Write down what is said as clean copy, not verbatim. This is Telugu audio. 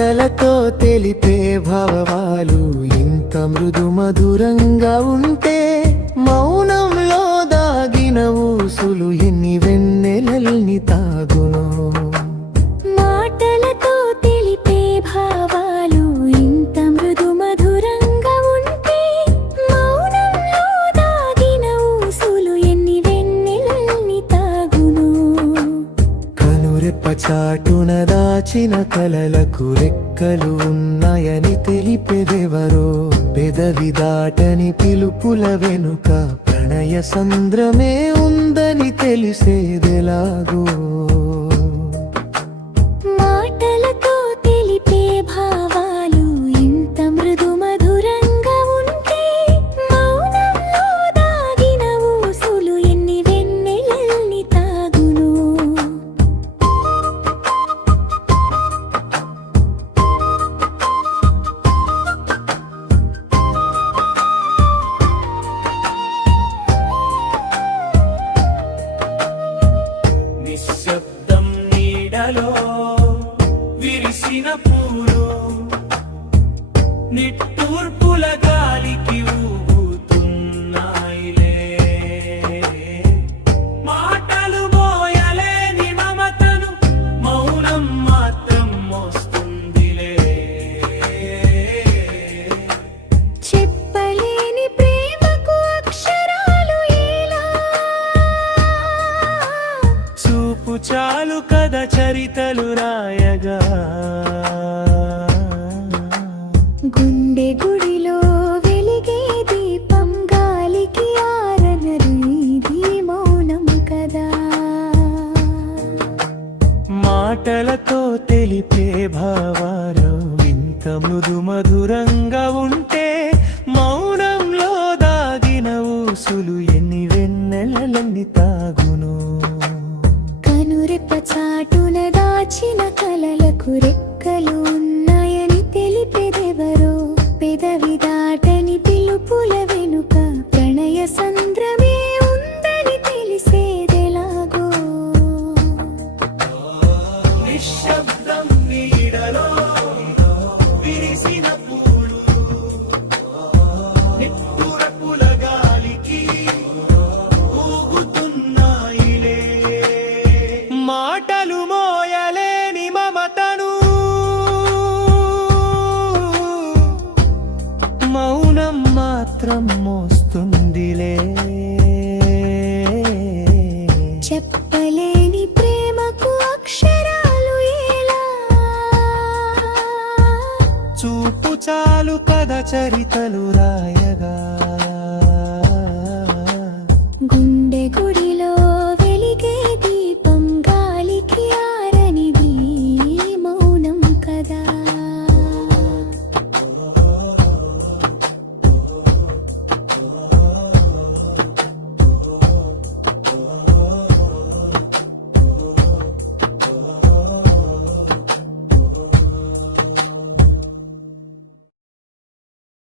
మాటలతో తెలిపే భావాలు ఇంత మృదు మధురంగా ఉంటే మౌనంలో దాగిన ఊసులు ఎన్ని వెన్నెలల్ని తాగును. మాటలతో తెలిపే భావాలు ఇంత మృదు మధురంగా ఉంటే మౌనంలో దాగిన ఊసులు ఎన్ని వెన్నెలల్ని తాగును. కనురెప్ప చాటున దాచిన కలలకు రెక్కలు ఉన్నాయని తెలిపేదెవరో పెదవి దాటని పిలుపుల వెనుక ప్రణయ సంద్రమే ఉందని తెలిసేదెలాగో. మాటలతో తెలిపే భావాలు ఇంత మృదు మధురంగా ఉంటే మౌనంలో దాగిన ఊసులు ఎన్ని వెన్నెలల్ని తాగును. నిశ్శబ్దం నీడలో విరిసిన పూలు నిట్టూర్పుల గాలికి ఊగుతున్నాయిలే. మాటలు మోయలేని మమతను మౌనం మాత్రం మోస్తుందిలే. చెప్పలేని ప్రేమకు అక్షరాలు ఎలా, చూపు చాలు కదా చరితలు రాయగా. గుండె గుడిలో వెలిగే దీపం గాలికి ఆరనరు ఇది మౌనం కదా. మాటలతో తెలిపే భావాలు ఇంత మృదు మధురంగా ఉంటే మౌనంలో దాగిన ఊసులు ఎన్ని వెన్నెలల్ని తాగును. కనురెప్ప చాటున దాచిన కలలకు రెక్కలు ఉన్నాయని తెలిపేదెవరో పెదవి దాటని పిలుపుల వెనుక ప్రణయ సంద్రమే ఉందని తెలిసేదెలాగో. నిశ్శబ్దం నీడలో విరిసిన పూలు నిట్టూర్పుల గాలికి ఊగుతున్నాయిలే. మాటలు మోయలేని మమతను మౌనం మాత్రం మోస్తుందిలే. చెప్పలేని ప్రేమకు అక్షరాలు ఎలా, చూపు చాలు కదా చరితలు రాయగా.